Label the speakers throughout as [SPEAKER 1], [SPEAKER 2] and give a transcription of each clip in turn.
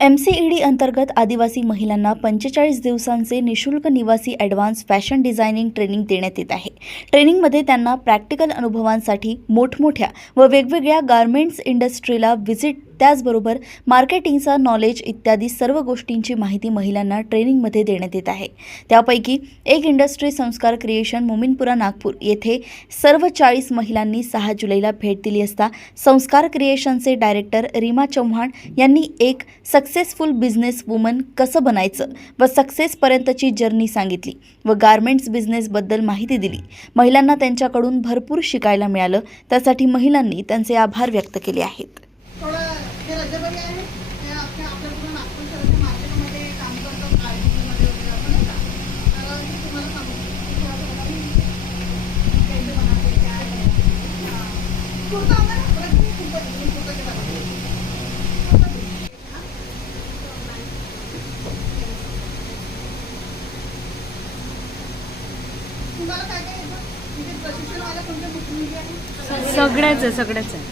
[SPEAKER 1] M C E D अंतर्गत आदिवासी महिलांना पंचेचाळीस दिवसांचे निशुल्क निवासी ॲडव्हान्स फॅशन डिझायनिंग ट्रेनिंग देण्यात येत आहे. ट्रेनिंगमध्ये त्यांना प्रॅक्टिकल अनुभवांसाठी मोठमोठ्या व वेगवेगळ्या गारमेंट्स इंडस्ट्रीला व्हिजिट त्याचबरोबर मार्केटिंगचा नॉलेज इत्यादी सर्व गोष्टींची माहिती महिलांना ट्रेनिंगमध्ये देण्यात येत आहे. त्यापैकी एक इंडस्ट्री संस्कार क्रिएशन मोमिनपुरा नागपूर येथे सर्व चाळीस महिलांनी सहा जुलैला भेट दिली असता संस्कार क्रिएशनचे डायरेक्टर रीमा चव्हाण यांनी एक सक्सेसफुल बिझनेस वुमन कसं बनायचं व सक्सेसपर्यंतची जर्नी सांगितली व गारमेंट्स बिझनेसबद्दल माहिती दिली. महिलांना त्यांच्याकडून भरपूर शिकायला मिळालं. त्यासाठी महिलांनी त्यांचे आभार व्यक्त केले आहेत
[SPEAKER 2] थोडं हे रजबरी आहे हे आपल्या आपल्या पूर्ण नागपूर शहराच्या मार्केटमध्ये काम करतात आयटीमध्ये वगैरे असं नाही का तर मी तुम्हाला सांगू की थोडं थोडं मी पेंड बनवते काय आहे. हां. कुर्ता होता ना बरं तुम्ही कुर्ता घे, तुम्ही कुर्ता घे दाखवा. कुर्ता घे. हां. तुम्हाला काय काय येतं म्हणजे प्रशिक्षणवाला कोणत्या मुली आहे
[SPEAKER 3] सगळ्याच आहे सगळ्याच आहे.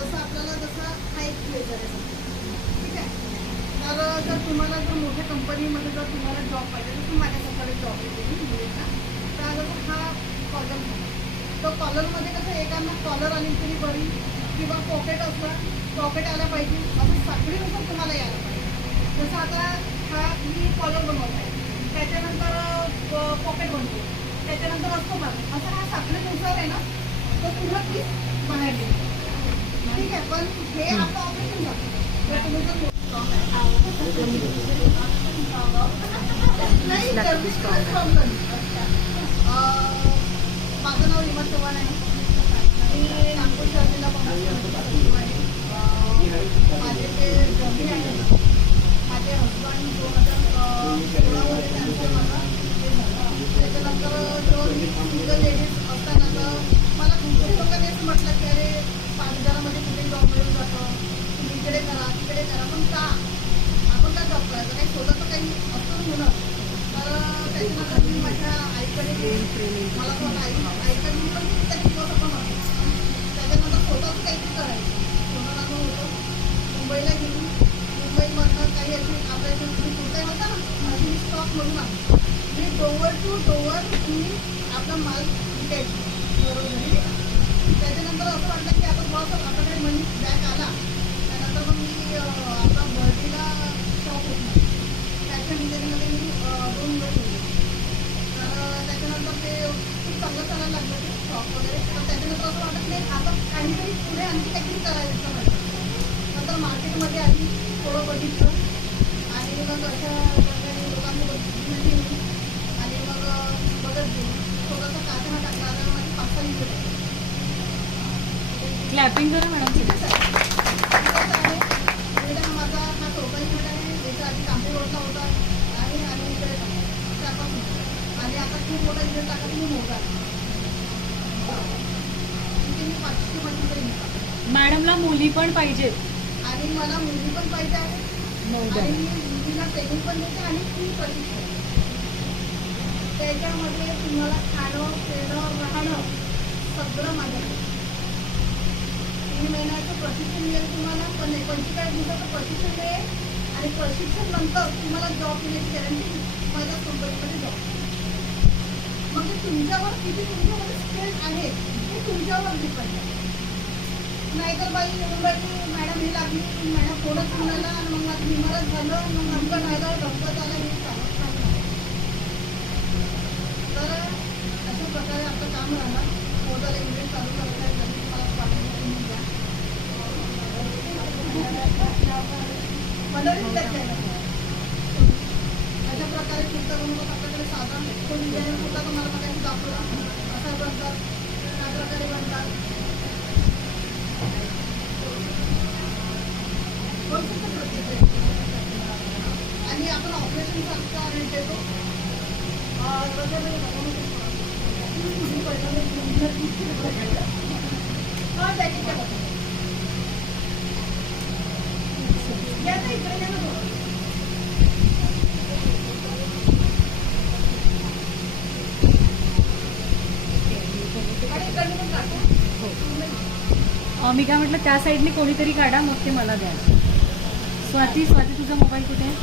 [SPEAKER 2] असं तसं आपल्याला जसं हा एक प्लेजर आहे ठीक आहे? तर जर तुम्हाला जर मोठ्या कंपनीमध्ये जर तुम्हाला जॉब पाहिजे तर तुम्ही माझ्याकडे जॉब येते मी मुलींना. तर जसं हा कॉलर तो कॉलरमध्ये कसं एकांना कॉलर आली तरी बरी किंवा पॉकेट असला पॉकेट आला पाहिजे असं साखळीनुसार तुम्हाला यायला पाहिजे. जसं आता हा मी कॉलर बनवत आहे. त्याच्यानंतर पॉकेट बनतो त्याच्यानंतर असतो मला असं हा साखळीनुसार आहे ना तर पूर्ण प्लीज बाहेर येतो. ठीक आहे पण हे आपलं ऑपरेशन नाही माझं नाव रीमा चव्हाण आहे. मी नागपूर शहराला माझे जे जमीन आहे. माझे हजबंड दोन हजार सोळामध्ये त्यांचं झालं. त्याच्यानंतर मी सिंगल लेडीज काही असं होणं तर त्याच्यानंतर मी माझ्या आईकडे गेली मला पण आई आईकडे पण त्याची पण त्याच्यानंतर स्वतःच काहीतरी करायचं होतं मुंबईला गेली मुंबईमधनं काही अशी आपल्या इथे तुम्ही कुठे होता ना अशी स्टॉक म्हणून आणतो मी डोवर टू डोवर मी आपला माल विकायची बरोबर आणखी काहीतरी करायचं नंतर मार्केटमध्ये आली थोडं बघितलं. आणि मग अशा प्रकारे लोकांनी बघितली आणि मग बघत गेली. स्वतःचा कारखाना टाकला. आता माझी पाच सहा लिटर आहे
[SPEAKER 3] क्लॅपिंग करा मॅडम.
[SPEAKER 2] तिथेच आहे. माझा हा आहे. आधी रोडला होता. आणि इकडे आता खूप मोठा इकडे मोठा
[SPEAKER 3] मॅडमला मुली पण पाहिजेत
[SPEAKER 2] आणि मला मुलगी पण पाहिजे आहे. आणि मुलीला ट्रेनिंग पण देते आणि त्याच्यामध्ये तुम्हाला खाणं पिणं राहणं सगळं माझ्याकडे. तीन महिन्याचं प्रशिक्षण मिळेल तुम्हाला. पण पंचेचाळीस दिवसाचं प्रशिक्षण मिळेल. आणि प्रशिक्षण नंतर तुम्हाला जॉब मिळण्याची गॅरंटी माझ्या कंपनीमध्ये जॉब मग ते तुमच्यावर किती तुमच्यामध्ये स्किल आहे हे तुमच्यावर डिपेंड आहे. नाहीतर बाई बाई मॅडम ही लागली मॅडम थोडंच मग माझं बिमारच झालं मग आमचं राहिलं धमकत आलं हे चालत नाही तर अशा प्रकारे आपलं काम पोर्टल इव्हेंट चालू करत आहे जरी स्वागत तुम्ही द्या अशा प्रकारे कुर्ता आपल्याकडे साधन तो डिझाईन सुद्धा तुम्हाला बघायला दाखवला असा बनतात त्या प्रकारे बनतात. आणि आपण ऑपरेशन सारखा रेट देतो. अं, रजेमध्ये बनवून
[SPEAKER 3] हा बघा या ना इकडे या ना थोडं. आणि इकडनं पण काढा.
[SPEAKER 4] मी काय म्हटलं त्या साईडने कोणीतरी काढा मग ते मला द्या. स्वाती स्वाती तुझा मोबाईल कुठे आहे?